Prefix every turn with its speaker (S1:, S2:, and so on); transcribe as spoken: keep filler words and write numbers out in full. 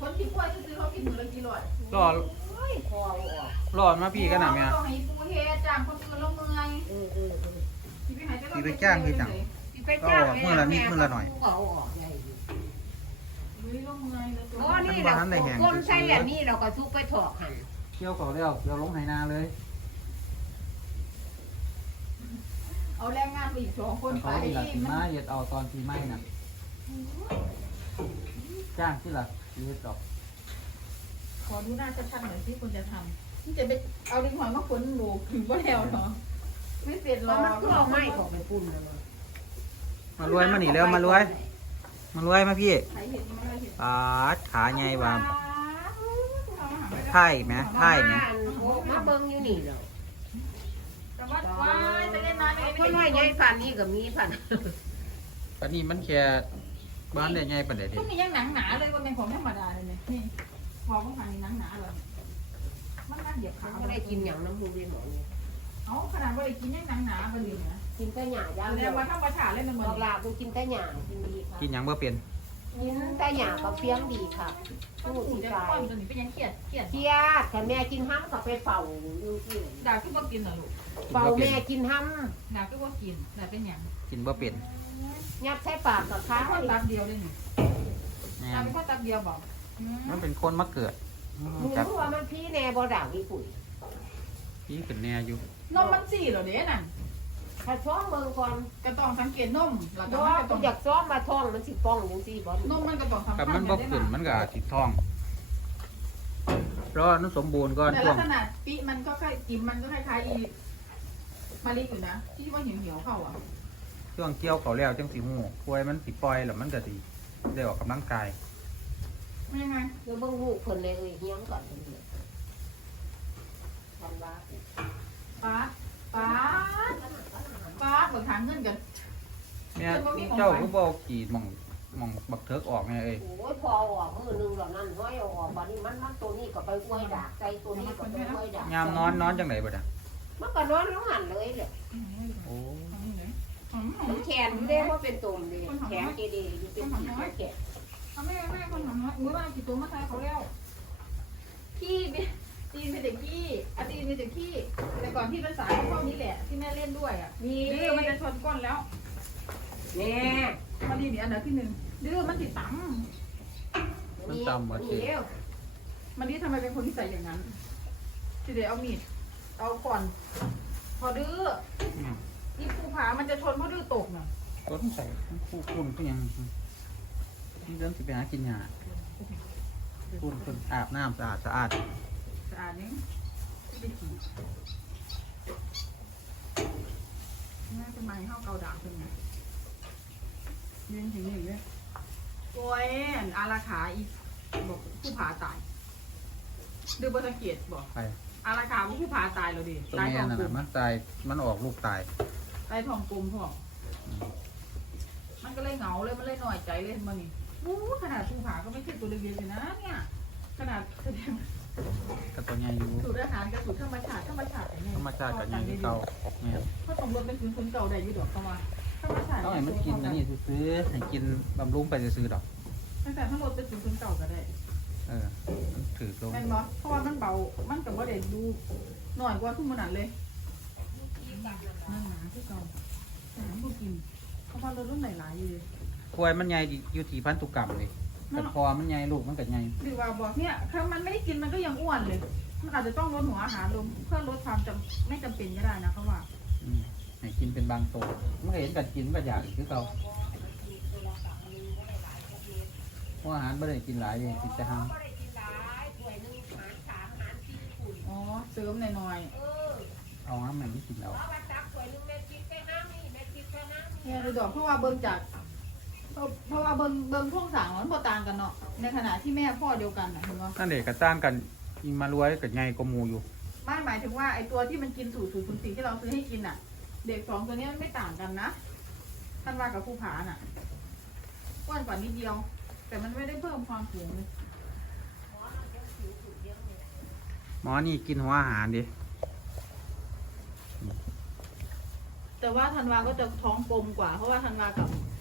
S1: คนที่ป่วยซื้อเขากินมื้อละกี่ร้อย
S2: รอ
S3: โอ้ยคอเอาออก
S2: รอมาพี่กันหน่ะแม่
S1: ต้องให้ปูเฮ็ดจ้างคนอื่นลงเมื่อย
S3: เออเออเออ
S1: สิไปหาแต่
S2: สิไปจ้างคือจัง
S3: สิไปจ้าง
S2: เอาออกมื้อละนิดมื้อละหน่อย
S3: เอาออกไง
S1: มื้อลงเมื่อยแล้วตัว
S3: โอ้นี่เราคนใช้อันนี้เราก็ซุกไปถอกหัน
S2: เกี่ยวเขาแล้วเดี๋ยวลงไหนาเลย
S1: เอาแรงงานไปอีกสองคนไป
S2: เขาที่หลัก
S1: มัน
S2: มาเย็ดเอาตอนปีใหม่น่ะจ้างที่หลักเย็ดดอก
S1: ขอดูหน้าชัดๆหน่อยสิคนจะทำนี่จะไปเอาดินหอยมาขนลูกถึงบ่แล้วเนาะไม่เสร็จหร
S3: เรา
S1: อก
S3: มันก็เอาไม้ของไปปุ่นเลย
S2: มารวยมาหนีแล้วมารวย มารวยมาพี่
S1: ใครเห็นมาเลยเห็น
S2: ปาดขาใหญ่ว่าไพ่ไหมไพ่ไหม
S3: มาเบิ้งอยู่นี่เรา
S1: แต่ว่าว้ายจะเล่นน้ำไม่
S3: คน
S1: ได้
S3: น้อยใหญ่ฝันนี่ก็มีฝัน
S2: ปานนี้มันแค่บ้านได้ใหญ่ปานใดเด็
S1: พวกนี้ยังหนังหนาเลยว่าเป็นของธรรมดาเลยเนี่ยนี่พอของผ่านนี่หนังหนาเลยมันน่าเหยียบขา
S3: ไม่ได้กินอย่างน้ำมูกเรียนหมอนี่
S1: เอาขนาดว่าได้กินยังหนังหนาไปเลยนะ
S3: กินแต่หยาย่าง
S1: แสด
S3: เดีย
S1: ง
S3: ว
S1: ว่าธรรมชาติเลยมันเหมื
S3: บ
S1: อน
S3: อกลากูกินแต่หยากินดีค่ะ
S2: กินหยังบ่เป็น
S3: กินแต่หยากับเฟี้ยงดีค่ะ
S1: ต้
S3: ผู้
S1: อง
S3: สี
S1: จะ
S3: ใจ
S1: ก้อนตัวนี้เป็นยังเครียดเครียด
S3: เครียดแต่แม่กินห้ำกับไปเฝ้าอยู่ที่
S1: ดาคือว่ากินเหรอลูก
S3: เฝ้าแม่กินห้
S1: ดาคือว่ากินดาเป็นยัง
S2: กินบ่เป็น
S3: ำยัดใส่ปากกับข้า
S1: ข้าวตับเดียวเลยนี่
S2: แม่
S1: ดาเป็นข้าวตับเดียวบอก
S2: มันเป็นคนมาเกิด
S3: หนู
S2: จัก
S3: รู้ว่ามันพี่แน่บ่ด่างญี่ปุ่น
S2: พี่ขึ้นแน่อยู่
S1: นมมันสี่เหรอเด้นั่น
S3: ถ้าช้องเบิ่งก่อน
S1: กระตองสังเกตนมแล้วก็
S3: บ่
S1: มันกระต
S3: กู
S1: อง
S3: อยากซ้อมมาท้องมันสิป้องจังซี่บ่
S1: นมมันกระตองสำคั
S2: กับ
S1: ญ
S2: มันบ่ขึ้นมันก็อาจสิท้องรอนันสมบูรณ์ก่อน
S1: แต่
S2: ช่ว
S1: ลั
S3: e
S2: ง
S1: กษณะปีมันก็คล้ายกิมมันก็คล้ายๆอีมาลิอยู่นะที่ว่าเหี่ยวเหี่ยวเข้าอ่ะ
S2: ช่วงเกี่ยวเขาแล้วจังสิฮู้ป่วยมันสิปล่อยแล้วมันก็สิได้ออกกำลังกาย
S1: ไม่ยังไง
S3: เดี๋ยวเบิ่งฮู้เพิ่นเลยเอ้ยเฮียงก่อนเพิ่นเลยวันว่า
S1: ป้าป้าป้าเบิกทางเงินกัน
S2: แม่เจ้าก็บ่เอากี่หม่องหม่องบักเถิกออกไงเอ้ย
S3: โอ้ยพอออกมื้อนึงแล้วนั่นห้อยเอาออกบัดนี้มันมันตัวนี้ก็ไปอวยดากใส่ตัวนี้ก็ไปอวยดาก
S2: ยามนอนนอนจังไดบัดน่ะ
S3: มันก็นอนลงหันเลยแหละ
S2: โอ้
S3: มันแขนอยู่เด้ว่าเป็นตุ่มเด้แขนเกเดอยู่เป็นขีดแขน
S1: เขาไม่ไม่คนทำน้อยอุ้ยว่ากี่ตัวมาใส่เขาแล้วขี้ตีนเป็นเด็กขี้อะตีนเป็นเด็กขี้แต่ก่อนที่เป็นสายพวกนี้แหละที่แม่เล่นด้วยอ่ะ
S3: มี
S1: ดื้อมันจะชนก้นแล้ว
S3: แน่
S1: มาดีนี่อันดับที่หนึ่งดื้อมันติดตัง
S2: มันต่ำบ่
S3: นี่
S2: สิ
S3: เร็ว
S1: มันนี่ทำไมเป็นคนที่ใส่อย่างนั้นทีเดียวเอามีดเอาก่อน พอดื้อ
S2: อืม
S1: นี่ภูผามันจะชนเพราะดื้อตกเนาะ
S2: ต้นใส่คู่คุณก็ยังนี่เริ่มสิไปหากินหญ้าคุณคุณอาบน้ำสะอาดสะอาด
S1: สะอาดนี่ไม่ขี่น่าจะมาเข้าเกาด่างเป็นไงยืนถึงอย่างนี้โอ้ยอาราขาอีบอกผู้ผาตายดื้อบสังเกตบอก
S2: ไป
S1: อาราขาว่าผู้ผาตายแล้วดิ
S2: ตัว
S1: ตาย
S2: แม่
S1: ทอง
S2: นั่น
S1: กล
S2: น่ะ
S1: ม
S2: มันตายมันออกลูกตาย
S1: ตายทองกลมพ่อมันก็เลยเหงาเลยมันเลยหน่อยใจเลยมันนี่วู้ขนาดผู้ผาก็ไม่ใช่ตัวเล็กๆเลยนะเนี่ยขนาดแสดง
S2: กับตัวใหญ่อยู่
S1: สูตรอาหารกับสูตรธรรมชาติธรรมชาติไง
S2: ธรรมชาติกับใหญ่ที่เก่าแม่
S1: เพราะสมรสเป็นคนเก่าได้อยู่ดอกเข้ามาธรรมชาติ
S2: ต้องให้มันกินอันนี้ซื้อๆให้กินบำรุงไปซื้อๆดอก
S1: ตั้งแต่ทั้งรถเป็นคนเก่าก็ได้
S2: เออมันถือลง
S1: แม่นบ่เพราะว่ามันเบามันกับว่าเด็ดดูหน่อยกว่าทุกมันนั่นเลยนั่นหนาที่เก่าหนาบุกินเพราะว่ารถรุ่นไหนหลายอยู่เลย
S2: ควายมันใหญ่อยู่ที่พันธุกรรมเลยแต่พอมันใหญ่ลูกมันก็ใหญ่
S1: หรือว่าบอกเนี่ยถ้ามันไม่ได้กินมันก็ยังอ้วนเลย มันอาจจะต้องลดหัวอาหารลงเพื่อลดความจำไม่จำเป็นก็ได้นะเขาว่า
S2: อืมให้กินเป็นบางตัวมันก็เห็นกันกินมันก็อยากคือเก่าเพราะอาหารไม่ได้กินหลายเลยกินแต่ห้าม
S1: อ๋อเสริมหน่อย
S2: เอาน้ำมันไม่กินเอา
S1: ๆเนี่ยดูดอกเพราะว่าเบิ่งจากเพราะเพราะว่าเบิ่งเบิ่งท่วงสางมันบ่ต่างกันเนาะในขณะที่แม่พ่อเดียวกันนะเห็นไหม
S2: นั่นเด็กกระต้านกันยิงมารวยกับใหญ่กว่าหมูอยู่
S1: ไม่หมายถึงว่าไอตัวที่มันกินสูตรสูตรคุณสีที่เราซื้อให้กินอ่ะ เด็กสองตัวนี้มันไม่ต่างกันนะท่านว่ากับผู้ผาน่ะอ้วนกว่านิดเดียว แต่มันไม่ได้เพิ่มความสูงเลย
S2: หมอนี่กินหัวอาหารดิ
S1: แต่ว่าธันวาก็จะท้องกลมกว่า เพราะว่าธันวากับ